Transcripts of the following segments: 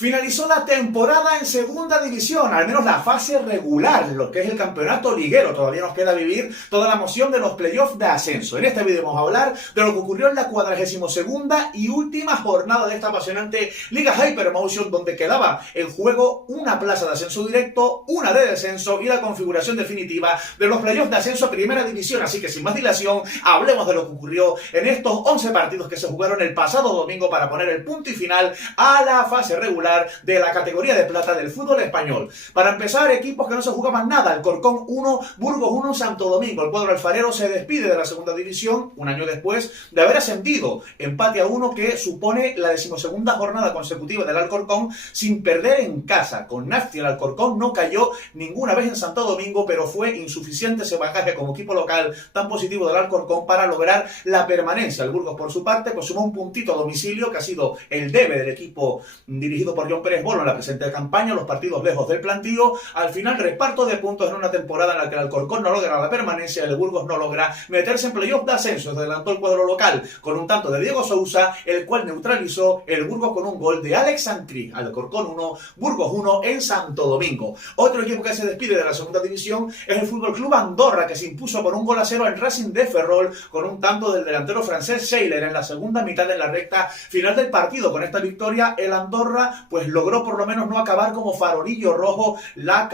Finalizó la temporada en segunda división, al menos la fase regular, lo que es el campeonato liguero. Todavía nos queda vivir toda la emoción de los playoffs de ascenso. En este vídeo vamos a hablar de lo que ocurrió en la 42ª y última jornada de esta apasionante Liga Hypermotion, donde quedaba en juego una plaza de ascenso directo, una de descenso y la configuración definitiva de los playoffs de ascenso a primera división. Así que sin más dilación, hablemos de lo que ocurrió en estos 11 partidos que se jugaron el pasado domingo para poner el punto y final a la fase regular de la categoría de plata del fútbol español. Para empezar, equipos que no se jugaban nada: Alcorcón 1, Burgos 1, Santo Domingo. El cuadro alfarero se despide de la segunda división un año después de haber ascendido. Empate a 1 que supone la 12ª jornada consecutiva del Alcorcón sin perder en casa. Con Nafti el Alcorcón no cayó ninguna vez en Santo Domingo, pero fue insuficiente ese bagaje como equipo local tan positivo del Alcorcón para lograr la permanencia. El Burgos, por su parte, pues sumó un puntito a domicilio, que ha sido el debe del equipo dirigido por John Pérez Bolo en la presente campaña, los partidos lejos del plantío. Al final, reparto de puntos en una temporada en la que el Alcorcón no logra la permanencia, el Burgos no logra meterse en playoff de ascenso. Se adelantó el cuadro local con un tanto de Diego Sousa, el cual neutralizó el Burgos con un gol de Alex Sancri. Alcorcón 1, Burgos 1 en Santo Domingo. Otro equipo que se despide de la segunda división es el Fútbol Club Andorra, que se impuso por un gol a 0 en Racing de Ferrol con un tanto del delantero francés Seiler en la segunda mitad de la recta final del partido. Con esta victoria, el Andorra pues logró por lo menos no acabar como farolillo rojo la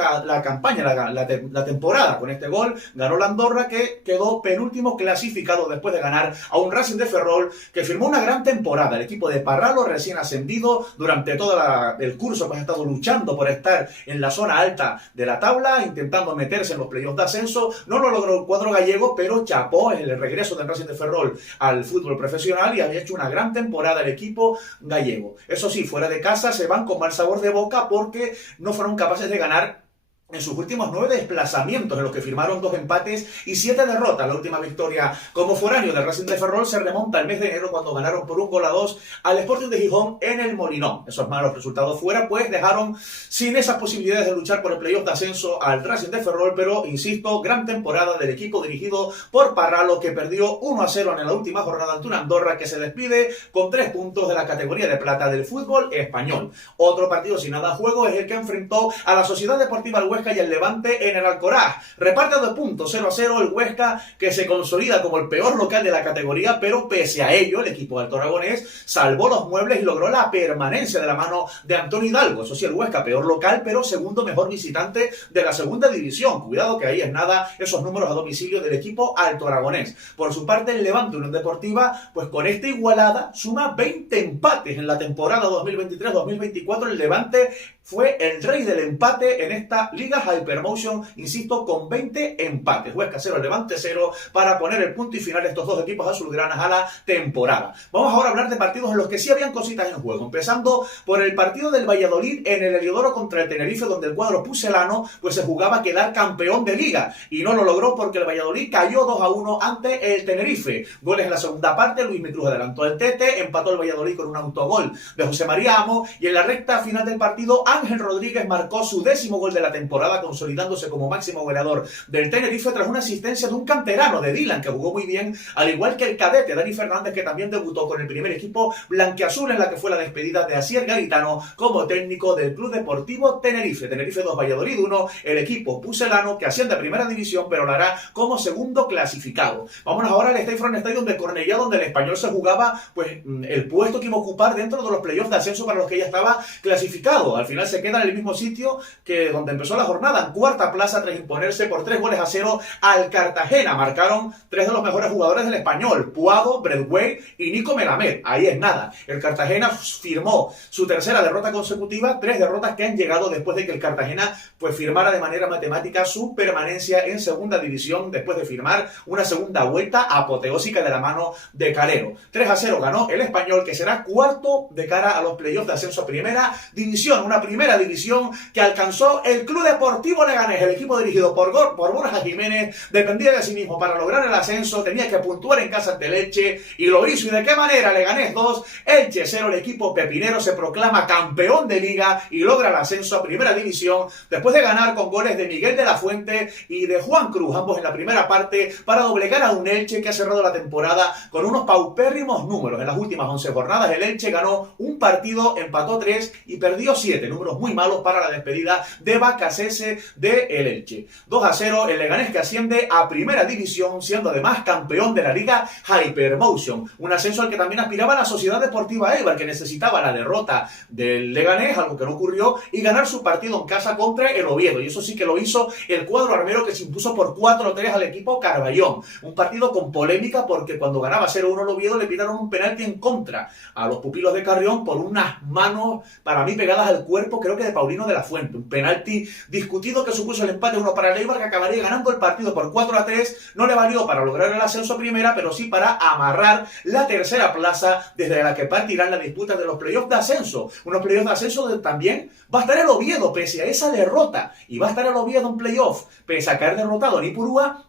campaña, la temporada. Con este gol ganó la Andorra, que quedó penúltimo clasificado después de ganar a un Racing de Ferrol que firmó una gran temporada. El equipo de Parralo, recién ascendido, durante todo el curso pues ha estado luchando por estar en la zona alta de la tabla, intentando meterse en los playoffs de ascenso. No lo logró el cuadro gallego, pero chapó en el regreso del Racing de Ferrol al fútbol profesional y había hecho una gran temporada el equipo gallego. Eso sí, fuera de casa se van con mal sabor de boca porque no fueron capaces de ganar en sus últimos 9 desplazamientos, en los que firmaron 2 empates y 7 derrotas. La última victoria como foráneo del Racing de Ferrol se remonta al mes de enero, cuando ganaron por 1-2 al Sporting de Gijón en el Molinón. Esos malos resultados fuera pues dejaron sin esas posibilidades de luchar por el playoff de ascenso al Racing de Ferrol, pero insisto, gran temporada del equipo dirigido por Parralo, que perdió 1-0 en la última jornada ante una Andorra que se despide con 3 puntos de la categoría de plata del fútbol español. Otro partido sin nada a juego es el que enfrentó a la Sociedad Deportiva Huesca y el Levante en el Alcoraz. Reparte 2 puntos, 0-0 el Huesca, que se consolida como el peor local de la categoría, pero pese a ello el equipo alto aragonés salvó los muebles y logró la permanencia de la mano de Antonio Hidalgo. Eso sí, el Huesca peor local, pero segundo mejor visitante de la segunda división. Cuidado que ahí es nada esos números a domicilio del equipo alto aragonés. Por su parte, el Levante Unión Deportiva, pues con esta igualada suma 20 empates en la temporada 2023-2024. El Levante fue el rey del empate en esta Liga Hypermotion, insisto, con 20 empates. Huesca 0, Levante 0, para poner el punto y final de estos dos equipos azulgranas a la temporada. Vamos ahora a hablar de partidos en los que sí habían cositas en juego, empezando por el partido del Valladolid en el Heliodoro contra el Tenerife, donde el cuadro pucelano pues se jugaba a quedar campeón de Liga, y no lo logró porque el Valladolid cayó 2-1 ante el Tenerife. Goles en la segunda parte: Luis Micruz adelantó el Tete, empató el Valladolid con un autogol de José María Amo, y en la recta final del partido Ángel Rodríguez marcó su 10º gol de la temporada, consolidándose como máximo goleador del Tenerife tras una asistencia de un canterano, de Dylan, que jugó muy bien, al igual que el cadete Dani Fernández, que también debutó con el primer equipo blanquiazul, en la que fue la despedida de Asier Garitano como técnico del Club Deportivo Tenerife. Tenerife 2, Valladolid 1, el equipo pucelano que asciende a primera división, pero lo hará como segundo clasificado. Vámonos ahora al State Farm Stadium de Cornellá, donde el Español se jugaba pues el puesto que iba a ocupar dentro de los playoffs de ascenso para los que ya estaba clasificado. Al final se queda en el mismo sitio que donde empezó la jornada, en cuarta plaza, tras imponerse por 3-0 al Cartagena. Marcaron 3 de los mejores jugadores del Español: Puado, Bradway y Nico Melamed. Ahí es nada. El Cartagena firmó su tercera derrota consecutiva, 3 derrotas que han llegado después de que el Cartagena pues firmara de manera matemática su permanencia en segunda división, después de firmar una segunda vuelta apoteósica de la mano de Calero. 3-0 ganó el Español, que será cuarto de cara a los playoffs de ascenso a primera división, una primera división que alcanzó el Club Deportivo Leganés, el equipo dirigido por Borja Jiménez, dependía de sí mismo para lograr el ascenso, tenía que puntuar en casa ante el Elche y lo hizo. ¿Y de qué manera? Leganés 2, Elche 0, el equipo pepinero se proclama campeón de liga y logra el ascenso a primera división después de ganar con goles de Miguel de la Fuente y de Juan Cruz, ambos en la primera parte, para doblegar a un Elche que ha cerrado la temporada con unos paupérrimos números. En las últimas 11 jornadas el Elche ganó un partido, empató 3 y perdió 7, números muy malos para la despedida de Bacasese de el Elche. 2-0, el Leganés que asciende a primera división, siendo además campeón de la liga Hypermotion, un ascenso al que también aspiraba la Sociedad Deportiva Eibar, que necesitaba la derrota del Leganés, algo que no ocurrió, y ganar su partido en casa contra el Oviedo, y eso sí que lo hizo el cuadro armero, que se impuso por 4-3 al equipo Carballón, un partido con polémica porque cuando ganaba 0-1 el Oviedo le pitaron un penalti en contra a los pupilos de Carrión por unas manos para mí pegadas al cuerpo, creo que de Paulino de la Fuente, un penalti discutido que supuso el empate 1 para el Eibar, que acabaría ganando el partido por 4-3, no le valió para lograr el ascenso a primera, pero sí para amarrar la tercera plaza desde la que partirán las disputas de los playoffs de ascenso, unos playoffs de ascenso donde también va a estar el Oviedo pese a esa derrota, y va a estar el Oviedo en playoff pese a caer derrotado en Ipurúa,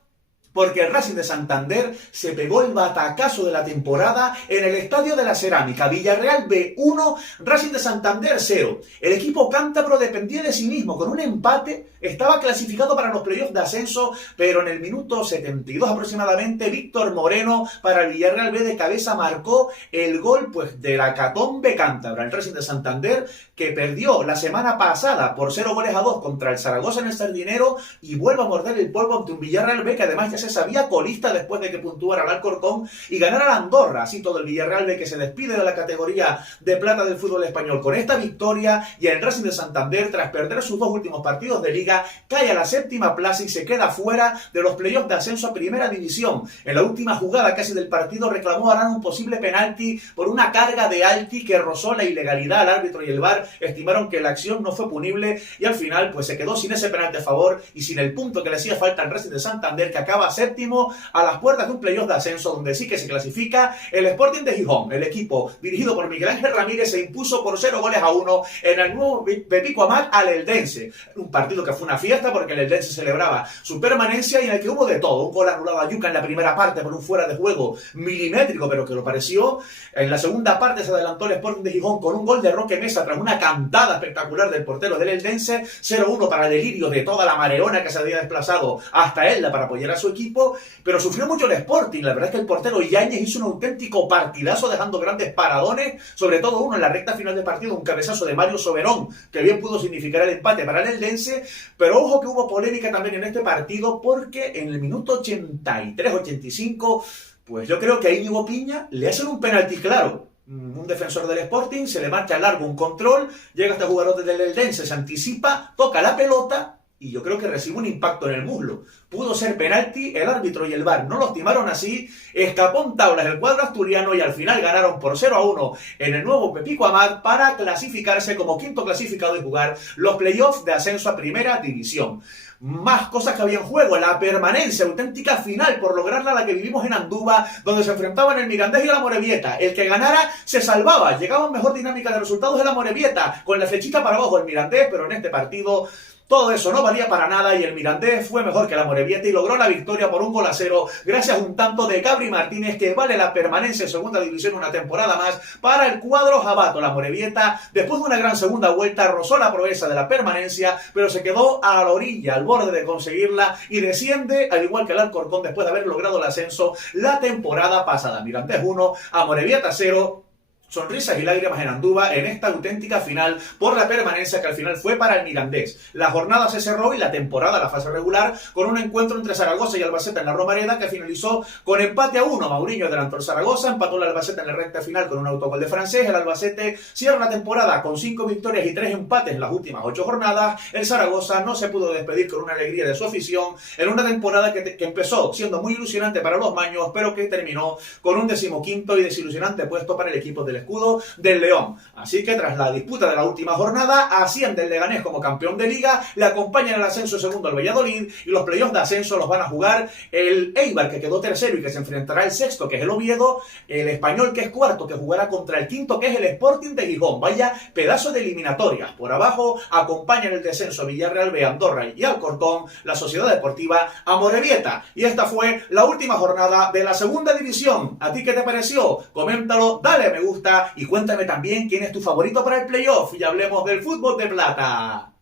porque el Racing de Santander se pegó el batacazo de la temporada en el Estadio de la Cerámica. Villarreal B1, Racing de Santander 0. El equipo cántabro dependía de sí mismo. Con un empate estaba clasificado para los playoffs de ascenso, pero en el minuto 72 aproximadamente, Víctor Moreno para el Villarreal B de cabeza marcó el gol pues de la catombe cántabra. El Racing de Santander, que perdió la semana pasada por 0-2 contra el Zaragoza en el Sardinero y vuelve a morder el polvo ante un Villarreal B que además ya se sabía colista después de que puntuara al Alcorcón y ganara al Andorra. Así todo el Villarreal B, que se despide de la categoría de plata del fútbol español con esta victoria, y el Racing de Santander, tras perder sus 2 últimos partidos de liga, cae a la 7ª plaza y se queda fuera de los playoffs de ascenso a primera división. En la última jugada casi del partido reclamó Arán un posible penalti por una carga de Alti que rozó la ilegalidad. El árbitro y el VAR estimaron que la acción no fue punible y al final pues se quedó sin ese penalti a favor y sin el punto que le hacía falta al Racing de Santander, que acaba 7º a las puertas de un playoff de ascenso donde sí que se clasifica el Sporting de Gijón. El equipo dirigido por Miguel Ángel Ramírez se impuso por 0-1 en el nuevo Pepico Amat al Eldense. Un partido que fue una fiesta porque el Eldense celebraba su permanencia y en el que hubo de todo. Un gol anulado a Yuca en la primera parte por un fuera de juego milimétrico, pero que lo pareció. En la segunda parte se adelantó el Sporting de Gijón con un gol de Roque Mesa tras una cantada espectacular del portero del Eldense. 0-1 para el delirio de toda la mareona que se había desplazado hasta Elda para apoyar a su equipo, pero sufrió mucho el Sporting. La verdad es que el portero Yáñez hizo un auténtico partidazo, dejando grandes paradones, sobre todo uno en la recta final del partido, un cabezazo de Mario Soberón, que bien pudo significar el empate para el Eldense. Pero ojo que hubo polémica también en este partido, porque en el minuto 83-85, pues yo creo que a Íñigo Piña le hacen un penalti claro. Un defensor del Sporting se le marcha largo un control, llega hasta el jugador del Eldense, se anticipa, toca la pelota y yo creo que recibe un impacto en el muslo. Pudo ser penalti, el árbitro y el VAR no lo estimaron así, escapó en tablas el cuadro asturiano y al final ganaron por 0-1 en el nuevo Pepico Amat para clasificarse como 5º clasificado y jugar los playoffs de ascenso a primera división. Más cosas que había en juego, la permanencia, auténtica final por lograrla, la que vivimos en Andúba, donde se enfrentaban el Mirandés y la Amorebieta. El que ganara se salvaba, llegaba en mejor dinámica de resultados de la Amorebieta, con la flechita para abajo el Mirandés, pero en este partido todo eso no valía para nada y el Mirandés fue mejor que la Amorebieta y logró la victoria por 1-0 gracias a un tanto de Gabri Martínez, que vale la permanencia en segunda división una temporada más para el cuadro jabato. La Amorebieta, después de una gran segunda vuelta, rozó la proeza de la permanencia, pero se quedó a la orilla, al borde de conseguirla y desciende, al igual que el Alcorcón, después de haber logrado el ascenso la temporada pasada. Mirandés 1, Amorebieta 0. Sonrisas y lágrimas en Andúba en esta auténtica final por la permanencia que al final fue para el Mirandés. La jornada se cerró y la temporada, la fase regular, con un encuentro entre Zaragoza y Albacete en la Romareda que finalizó con empate a 1. Mauriño adelantó el Zaragoza, empató el Albacete en la recta final con un autogol de Francés. El Albacete cierra la temporada con 5 victorias y 3 empates en las últimas 8 jornadas. El Zaragoza no se pudo despedir con una alegría de su afición en una temporada que empezó siendo muy ilusionante para los maños, pero que terminó con un 15º y desilusionante puesto para el equipo del el escudo del León. Así que tras la disputa de la última jornada, asciende el Leganés como campeón de Liga, le acompaña en el ascenso segundo el Valladolid y los playoffs de ascenso los van a jugar el Eibar, que quedó tercero y que se enfrentará al sexto, que es el Oviedo, el Español, que es cuarto, que jugará contra el quinto, que es el Sporting de Gijón. Vaya pedazo de eliminatorias. Por abajo acompañan el descenso Villarreal B, Andorra y Alcorcón, la Sociedad Deportiva Amorebieta. Y esta fue la última jornada de la segunda división. ¿A ti qué te pareció? Coméntalo, dale a me gusta y cuéntame también quién es tu favorito para el playoff y hablemos del fútbol de plata.